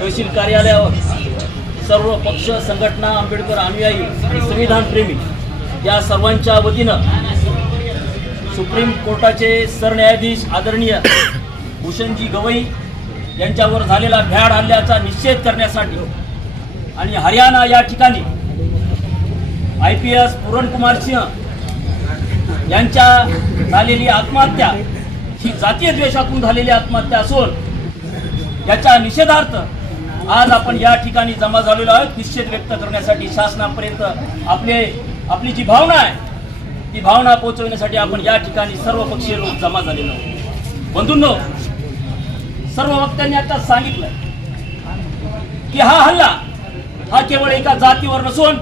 तहसील कार्यालयावर सर्व पक्ष संघटना आंबेडकर अनुयायी आणि संविधान प्रेमी या सर्वांच्या वतीनं सुप्रीम कोर्टाचे सरन्यायाधीश आदरणीय भूषणजी गवई यांच्यावर झालेला भ्याड हल्ल्याचा निषेध करण्यासाठी आणि हरियाणा या ठिकाणी I P S Puran Kumar Singh यांच्या झालेली आत्महत्या ही जातीय द्वेषातून झालेली आत्महत्या असून याच्या निषेधार्थ आज आपण या ठिकाणी जमा झालेलो आहोत. निश्चित व्यक्त करण्यासाठी शासनापर्यंत आपले आपली जी भावना आहे ती भावना पोहोचवण्यासाठी आपण या ठिकाणी सर्व पक्षीय लोक जमा झालेलो आहोत. बंधूंनो सर्व वक्त्यांनी आता सांगितलं की हा हल्ला हा केवळ एका जातीवर नसून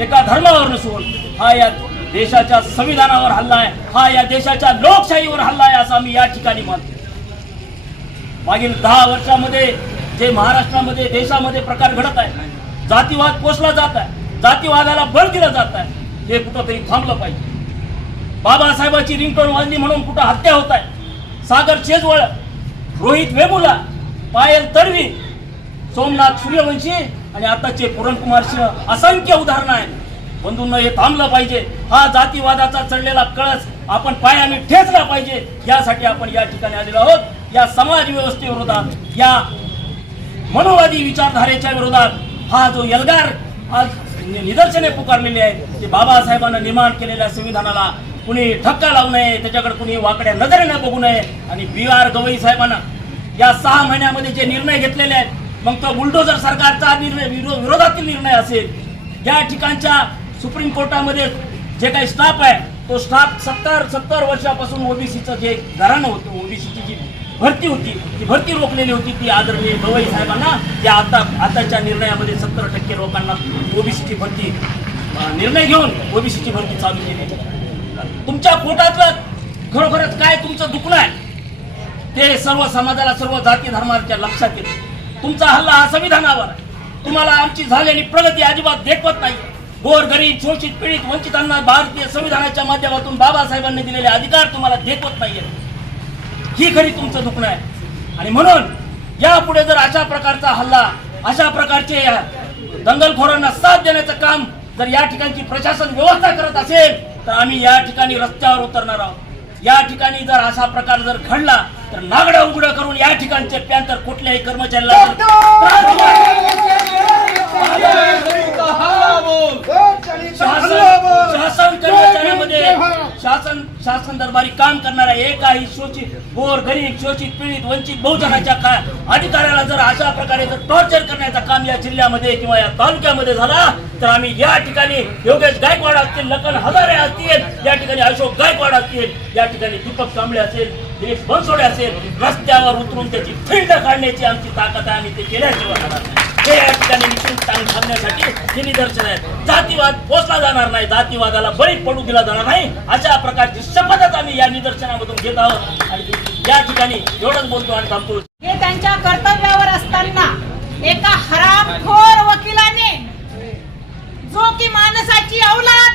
एका धर्मावर नसून हा या देशाच्या संविधानावर हल्ला आहे हा या देशाच्या लोकशाहीवर हल्ला आहे असं आम्ही या ठिकाणी मानतो. मागील दहा वर्षामध्ये जे महाराष्ट्रामध्ये देशामध्ये प्रकार घडत आहे जातीवाद पोचला जात आहे जातीवादाला बळ दिलं जात आहे हे कुठंतरी थांबलं पाहिजे. बाबासाहेबाची रिंगटोन वाजली म्हणून कुठं हत्या होत आहे? सागर शेजवळ रोहित वेमुला पायल तडवी सोमनाथ सूर्यवंशी आणि आताचे पुरणकुमार सिंह असंख्य उदाहरणं आहेत. बंधूंना हे थांबलं पाहिजे. हा जातीवादाचा चढलेला कळस आपण पायाने ठेचला पाहिजे. यासाठी आपण या ठिकाणी आलेलो आहोत. या समाज व्यवस्थेविरोधात या मनोवादी विचारधारेच्या विरोधात हा जो यलगार आज निदर्शने पुकारलेली आहेत ते बाबासाहेबांना निर्माण केलेल्या संविधानाला कुणी धक्का लावू नये त्याच्याकडे कुणी वाकड्या नजरेने बघू नये आणि बी आर गवई साहेबांना या सहा महिन्यामध्ये जे निर्णय घेतलेले आहेत मग तो बुलडोजर सरकारचा निर्णय विरोधातील निर्णय असेल. या ठिकाणच्या सुप्रीम कोर्टामध्ये जे काही स्टाफ आहे तो स्टाफ सत्तर सत्तर वर्षापासून ओबीसीचं जे घराणं होतं ओबीसीची जी भरती होती. ती भरती रोखलेली होती. ती आदरणीय गवई साहेबांना त्या आता आताच्या निर्णयामध्ये सत्तर टक्के लोकांना ओबीसीची भरती निर्णय घेऊन ओबीसीची भरती चालू केली. तुमच्या पोटातलं खरोखरच काय तुमचं दुखणं आहे? ते सर्व समाजाला सर्व जाती धर्माच्या लक्षात येते. तुमचा हल्ला हा संविधानावर आहे. तुम्हाला आमची झालेली प्रगती अजिबात देखवत नाही. गोर गरीब शोषित पीडित वंचितांना भारतीय संविधानाच्या माध्यमातून बाबासाहेबांनी दिलेले अधिकार तुम्हाला देखवत नाहीये ही खरी तुमचं दुखणं आहे. आणि म्हणून यापुढे जर अशा प्रकारचा हल्ला अशा प्रकारचे दंगलखोरांना साथ देण्याचं काम जर या ठिकाणची प्रशासन व्यवस्था करत असेल तर आम्ही या ठिकाणी रस्त्यावर उतरणार आहोत. या ठिकाणी जर असा प्रकार जर घडला तर नागडा उघडं करून या ठिकाणचे पॅन्थर कुठल्याही कर्मचाऱ्याला शासन कर्मचाऱ्यामध्ये शासन शासन दरबारी काम करणाऱ्या एकाही शोषित गोर गरीब शोषित पीडित वंचित बहुजनाच्या अधिकाऱ्याला जर अशा प्रकारे जर टॉर्चर करण्याचं काम या जिल्ह्यामध्ये किंवा या तालुक्यामध्ये झाला तर आम्ही या ठिकाणी योगेश गायकवाड असतील लखन हजारे असतील या ठिकाणी अशोक गायकवाड असतील या ठिकाणी दीपक कांबळे असेल दिलीप बनसोडे असेल रस्त्यावर उतरून त्याची फिल्ड काढण्याची आमची ताकद आहे आम्ही ते केल्याशिवाय राहणार नाही हे या ठिकाणी थांबण्यासाठी हे निदर्शन आहे जातीवाद पोचला जाणार नाही. जातीवादाला बळी पडू दिला जाणार नाही. अशा प्रकारची शपथच आम्ही या निदर्शनामधून घेत आहोत. आणि या ठिकाणी एवढंच बोलतो आणि थांबतो. हे त्यांच्या कर्तव्यावर असताना एका हरामखोर वकिलाने जो की माणसाची अवलाद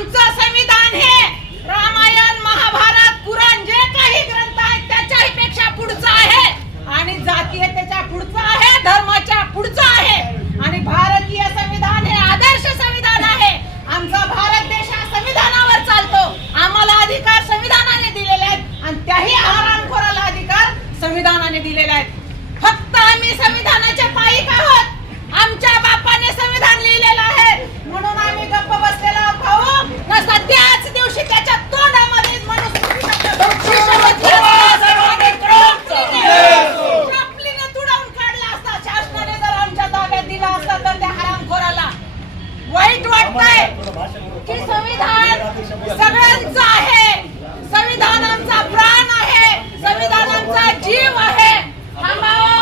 आमचं संविधान हे रामायण महाभारत पुराण जे काही ग्रंथ आहेत त्याच्याही पेक्षा पुढचं आहे. आणि जातीयतेच्या पुढचं आहे धर्माच्या पुढचं आहे. आणि भारत संविधान हे आदर्श संविधान आहे आमचा भारत देश हा संविधानावर चालतो आम्हाला अधिकार संविधानाने दिलेले आहेत आणि त्याही हरामखोराला अधिकार संविधानाने दिलेले आहेत फक्त आम्ही संविधानाचे पायिक आहोत आमच्या बापाने संविधान लिहिलेलं आहे म्हणून आम्ही गप्प बसलेलो आहोत भाऊ न सध्याच दिवशी त्याच्या तोंडामध्ये मनुस्मृतीचा शिष्यवृत्ती चपलीने तुडवून काढला असता शासनाने जर आमच्या ताब्यात दिला असता तर त्या हरामखोराला वाईट वाटतंय की संविधान सगळ्यांचं आहे संविधान आमचा प्राण आहे संविधान आमचा जीव आहे थांबावं.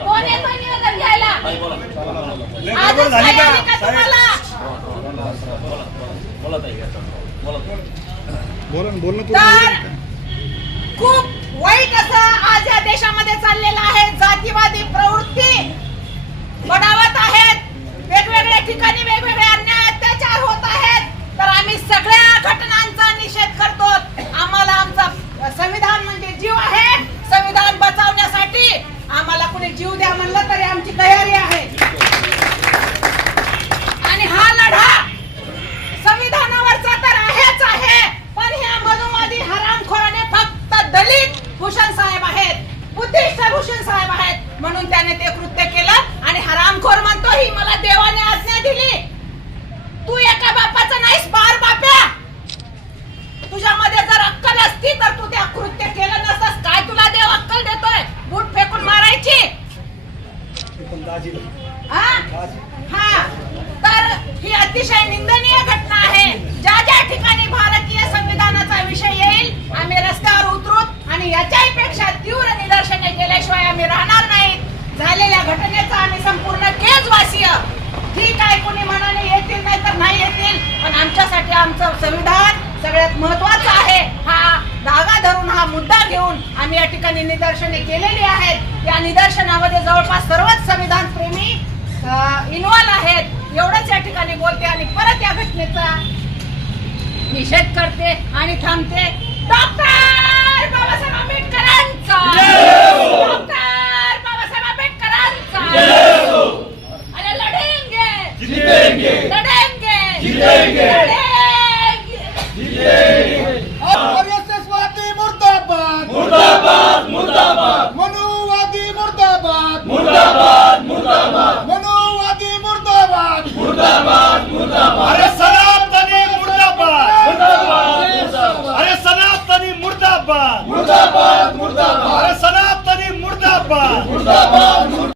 कोण येतो निवेदन घ्यायला आजच झाली का? तुम्हाला बोला बोला ताई बोला बोला ना तर खूप वाईट असं आज या देशामध्ये चाललेलं आहे जातीवादी प्रवृत्ती बढावत आहेत वेगवेगळ्या ठिकाणी वेगवेगळे अन्याय अत्याचार होत आहेत तर आम्ही सगळ्या घटनांचा निषेध करतो आम्हाला आमचा संविधान म्हणजे जीव आहे संविधान बचावण्यासाठी आम्हाला कुणी जीव द्या म्हणलं तरी आमची तयारी आहे आणि हा लढा संविधानावरचा तर आहेच आहे पण ह्या मनुवादी हरामखोराने फक्त दलित भूषण साहेब आहेत बुद्धिस्ट भूषण साहेब आहेत म्हणून त्याने ते कृत्य केलं आणि हरामखोर म्हणतो ही मला देवाने आज्ञा दिली. तू एका बापाचा नाहीस बार बाप्या. तुझ्यामध्ये जर अक्कल असती तर तू त्या कृत्य केलं नसतस काय तुला देव अक्कल देतोय बूट फेकून मारायची हा? हा. तर ही अतिशय निंदनीय घटना आहे ज्या ज्या ठिकाणी भारतीय संविधानाचा विषय येईल आम्ही रस्त्यावर उतरू आणि याच्याही पेक्षा तीव्र निदर्शने केल्याशिवाय आम्ही राहणार नाहीत झालेल्या घटनेचा आम्ही संपूर्ण केजवासीय ठीक आहे कोणी मनाने येतील नाही तर नाही येतील पण आमच्यासाठी आमचं संविधान सगळ्यात महत्वाचं आहे. हा धागा धरून हा मुद्दा घेऊन आम्ही या ठिकाणी निदर्शने केलेली आहेत. या निदर्शनामध्ये जवळपास सर्वच संविधान प्रेमी इन्व्हॉल्व आहेत. एवढंच या ठिकाणी बोलते आणि परत या घटनेचा निषेध करते आणि थांबते. डॉक्टर बाबासाहेब आंबेडकरांचा. डॉक्टर बाबासाहेब आंबेडकरांचा. अरे लढेंगे. लढेंगे. जीतेंगे जीतेंगे आरएसएस वादी मुर्दाबाद मुर्दाबाद मुर्दाबाद मनुवादी मुर्दाबाद मुर्दाबाद मुर्दाबाद मनुवादी मुर्दाबाद मुर्दाबाद मुर्दाबाद अरे सलाम तनी मुर्दाबाद मुर्दाबाद अरे सलाम तनी मुर्दाबाद मुर्दाबाद मुर्दाबाद अरे सलाम तनी मुर्दाबाद मुर्दाबाद